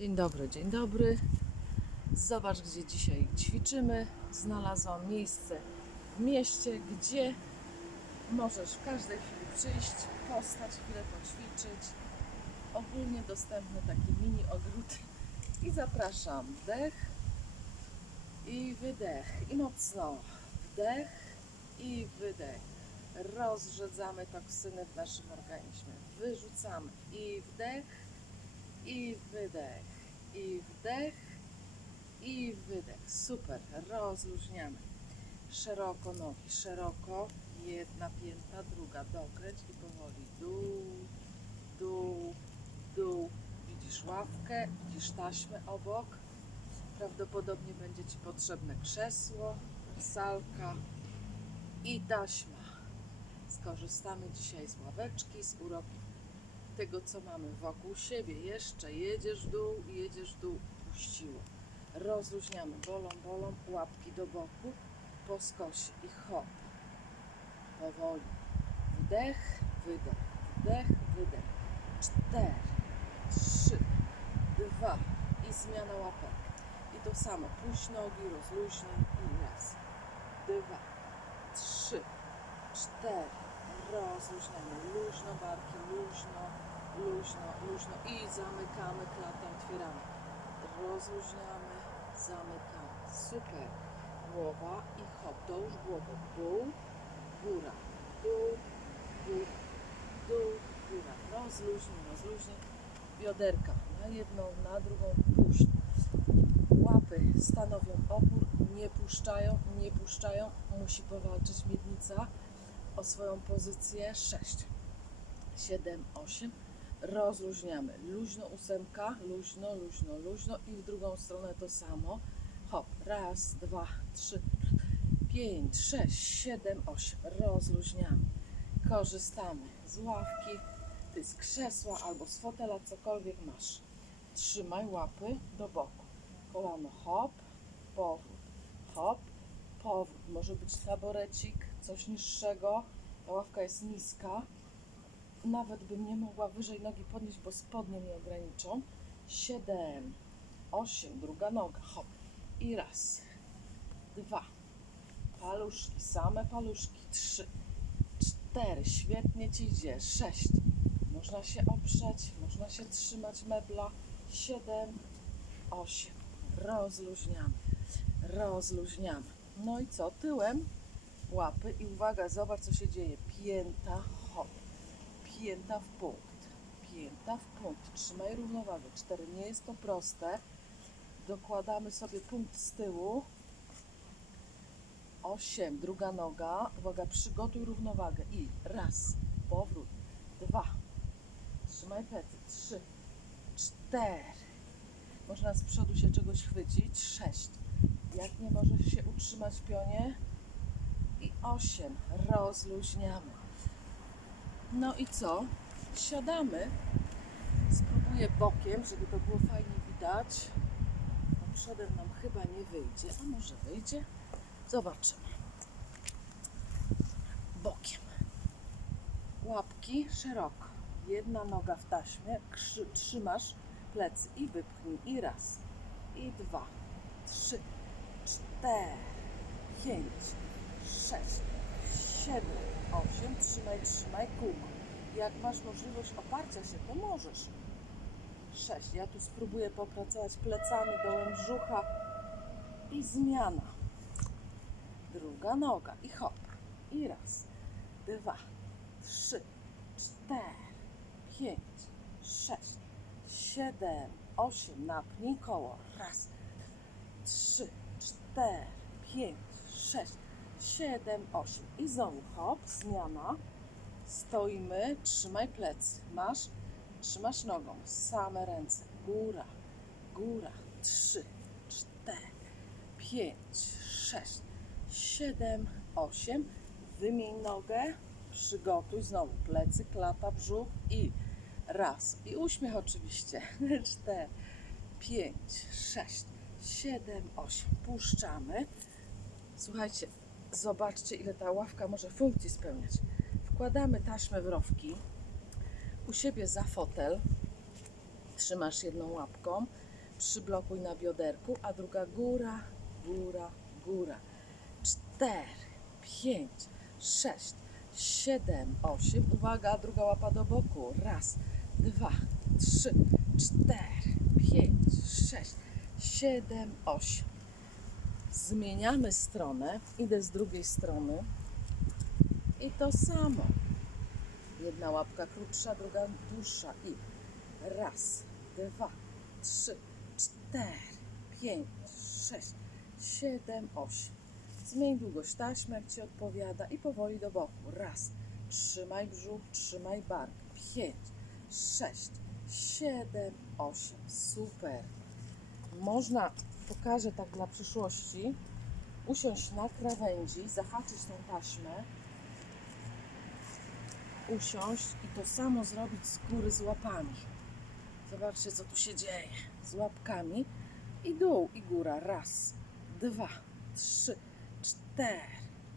Dzień dobry, dzień dobry. Zobacz, gdzie dzisiaj ćwiczymy. Znalazłam miejsce w mieście, gdzie możesz w każdej chwili przyjść, postać, chwilę poćwiczyć. Ogólnie dostępny taki mini ogród. I zapraszam. Wdech i wydech. I mocno. Wdech i wydech. Rozrzedzamy toksyny w naszym organizmie. Wyrzucamy. I wdech i wydech, i wdech, i wydech. Super, rozluźniamy. Szeroko nogi, szeroko. Jedna pięta, druga dokręć i powoli dół, dół, dół. Widzisz ławkę, widzisz taśmę obok. Prawdopodobnie będzie Ci potrzebne krzesło, salka i taśma. Skorzystamy dzisiaj z ławeczki, z uroku tego, co mamy wokół siebie. Jeszcze jedziesz w dół jedziesz w dół. Puściło. Rozluźniamy. Bolą, bolą. Łapki do boku. Po skosie. I hop. Powoli. Wdech, wydech. Wdech, wydech. Cztery, trzy, dwa. I zmiana łapek. I to samo. Puść nogi, rozluźnij. I raz, dwa, trzy, cztery. Rozluźniamy. Luźno barki, luźno luźno, luźno i zamykamy klatę, otwieramy. Rozluźniamy, zamykamy. Super. Głowa i hop, dołóż głowę. Dół, góra, dół, dół, dół, góra. Rozluźnij, rozluźnij. Bioderka na jedną, na drugą puść. Łapy stanowią opór, nie puszczają, nie puszczają. Musi powalczyć miednica o swoją pozycję. 6, 7, 8 rozluźniamy. Luźno ósemka, luźno, luźno, luźno i w drugą stronę to samo. Hop, raz, dwa, trzy, pięć, sześć, siedem, osiem. Rozluźniamy. Korzystamy z ławki, ty z krzesła albo z fotela, cokolwiek masz. Trzymaj łapy do boku. Kolano hop, powrót, hop, powrót. Może być taborecik, coś niższego. Ta ławka jest niska nawet bym nie mogła wyżej nogi podnieść, bo spodnie mnie ograniczą. Siedem, osiem, druga noga, hop. I raz, dwa, paluszki, same paluszki, trzy, cztery, świetnie Ci idzie, sześć. Można się oprzeć, można się trzymać mebla. Siedem, osiem. Rozluźniamy, rozluźniamy. No i co? Tyłem łapy i uwaga, zobacz co się dzieje. Pięta, hop pięta w punkt. Pięta w punkt. Trzymaj równowagę. Cztery. Nie jest to proste. Dokładamy sobie punkt z tyłu. Osiem. Druga noga. Uwaga, przygotuj równowagę. I raz. Powrót. Dwa. Trzymaj plecy. Trzy. Cztery. Można z przodu się czegoś chwycić. Sześć. Jak nie możesz się utrzymać w pionie? I osiem. Rozluźniamy. No i co? Siadamy. Spróbuję bokiem, żeby to było fajnie widać. Bo przodem nam chyba nie wyjdzie. A może wyjdzie? Zobaczymy. Bokiem. Łapki szeroko. Jedna noga w taśmie. Krzy, trzymasz plecy i wypchnij. I raz. I dwa. Trzy. Cztery. Pięć. Sześć. Siedem. 8, trzymaj, trzymaj kółko. Jak masz możliwość oparcia się, to możesz. 6. Ja tu spróbuję popracować plecami, dołem brzucha i zmiana. Druga noga i hop. I raz, dwa, trzy, cztery, pięć, sześć, siedem, osiem. Napnij koło. Raz, trzy, cztery, pięć, sześć, 7, 8 i znowu hop, zmiana. Stoimy, trzymaj plecy. Masz, trzymasz nogą, same ręce. Góra, góra. 3, 4, 5, 6, 7, 8. Wymień nogę, przygotuj znowu plecy, klata, brzuch i raz. I uśmiech oczywiście. 4, 5, 6, 7, 8. Puszczamy. Słuchajcie, Zobaczcie, ile ta ławka może funkcji spełniać. Wkładamy taśmę w rowki, u siebie za fotel, trzymasz jedną łapką, przyblokuj na bioderku, a druga góra, góra, góra. Cztery, pięć, sześć, siedem, osiem. Uwaga, druga łapa do boku. Raz, dwa, trzy, cztery, pięć, sześć, siedem, osiem. Zmieniamy stronę. Idę z drugiej strony. I to samo. Jedna łapka krótsza, druga dłuższa. I raz, dwa, trzy, cztery, pięć, sześć, siedem, osiem. Zmień długość taśmy, jak Ci odpowiada i powoli do boku. Raz, trzymaj brzuch, trzymaj bark. Pięć, sześć, siedem, osiem. Super. Można, pokażę tak dla przyszłości, usiąść na krawędzi, zahaczyć tą taśmę, usiąść i to samo zrobić z góry z łapami. Zobaczcie, co tu się dzieje. Z łapkami i dół, i góra. Raz, dwa, trzy, cztery,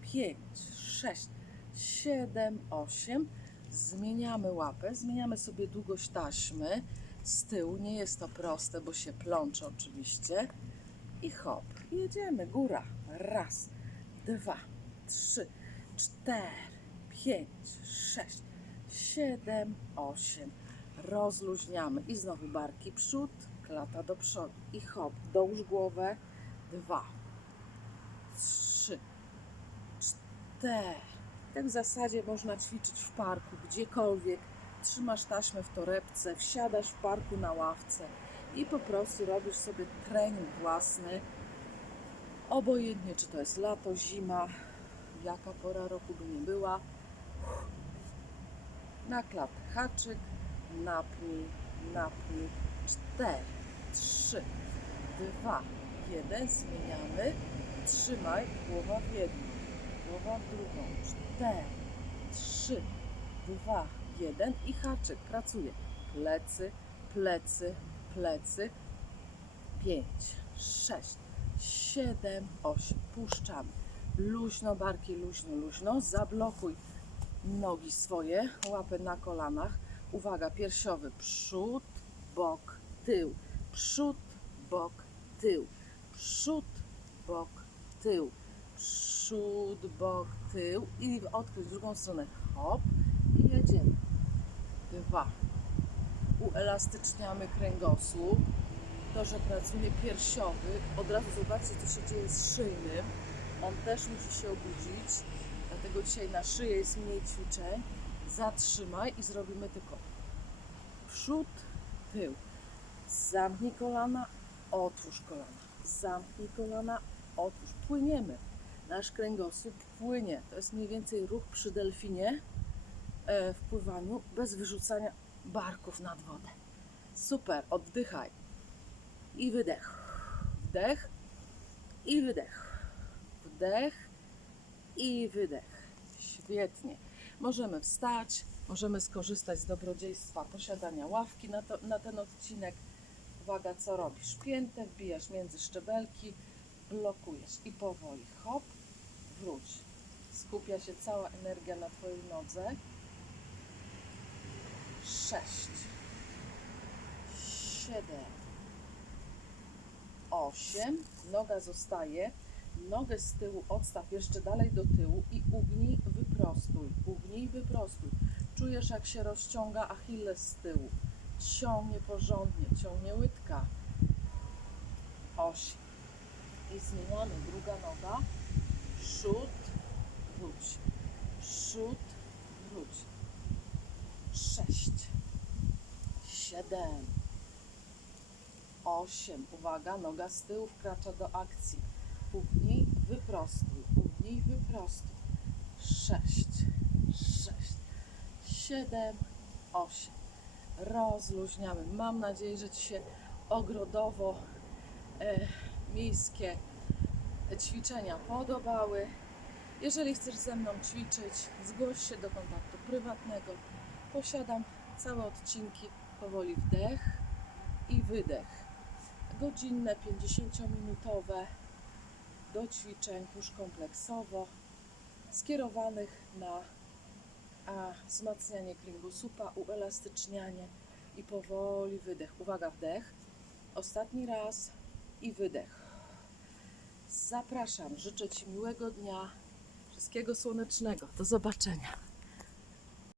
pięć, sześć, siedem, osiem. Zmieniamy łapę, zmieniamy sobie długość taśmy z tyłu. Nie jest to proste, bo się plącze oczywiście. I hop, jedziemy. Góra. Raz, dwa, trzy, cztery, pięć, sześć, siedem, osiem. Rozluźniamy i znowu barki przód, klata do przodu i hop, dołóż głowę. Dwa, trzy, cztery. Tak w zasadzie można ćwiczyć w parku, gdziekolwiek. Trzymasz taśmę w torebce, wsiadasz w parku na ławce i po prostu robisz sobie trening własny. Obojętnie, czy to jest lato, zima, jaka pora roku by nie była. Na klatę haczyk, napnij, napnij. Cztery, trzy, dwa, jeden. Zmieniamy. Trzymaj, głowa w jedną, głowa w drugą. Cztery, trzy, dwa, jeden i haczyk. Pracuje. Plecy, plecy, plecy. Pięć, sześć, siedem, osiem. Puszczamy. Luźno, barki luźno, luźno. Zablokuj nogi swoje, łapy na kolanach. Uwaga, piersiowy, przód, bok, tył, przód, bok, tył, przód, bok, tył, przód, bok, tył i odkryć drugą stronę, hop i jedziemy. Dwa. Uelastyczniamy kręgosłup. To, że pracuje piersiowy, od razu zobaczcie, co się dzieje z szyjnym. On też musi się obudzić, dlatego dzisiaj na szyję jest mniej ćwiczeń. Zatrzymaj i zrobimy tylko przód, tył. Zamknij kolana, otwórz kolana. Zamknij kolana, otwórz. Płyniemy. Nasz kręgosłup płynie. To jest mniej więcej ruch przy delfinie e, w pływaniu, bez wyrzucania barków nad wodę. Super, oddychaj. I wydech. Wdech i wydech. Wdech i wydech. Świetnie. Możemy wstać, możemy skorzystać z dobrodziejstwa posiadania ławki na, to, na ten odcinek. Uwaga, co robisz? Piętę wbijasz między szczebelki, blokujesz i powoli hop, wróć. Skupia się cała energia na Twojej nodze. Sześć, siedem, osiem. Noga zostaje. Nogę z tyłu odstaw jeszcze dalej do tyłu i ugnij, wyprostuj. Ugnij, wyprostuj. Czujesz, jak się rozciąga Achilles z tyłu. Ciągnie porządnie, ciągnie łydka. Osiem. I zmieniamy. Druga noga. Przód, wróć. Przód. Sześć. Siedem. Osiem. Uwaga, noga z tyłu wkracza do akcji. Ugnij, wyprostuj. Ugnij, wyprostuj. Sześć. Sześć. Siedem. Osiem. Rozluźniamy. Mam nadzieję, że Ci się ogrodowo e, miejskie ćwiczenia podobały. Jeżeli chcesz ze mną ćwiczyć, zgłoś się do kontaktu prywatnego. Posiadam całe odcinki, powoli wdech i wydech. Godzinne, 50-minutowe do ćwiczeń już kompleksowo, skierowanych na a, wzmacnianie kręgosłupa, uelastycznianie i powoli wydech. Uwaga, wdech. Ostatni raz i wydech. Zapraszam, życzę Ci miłego dnia, wszystkiego słonecznego. Do zobaczenia.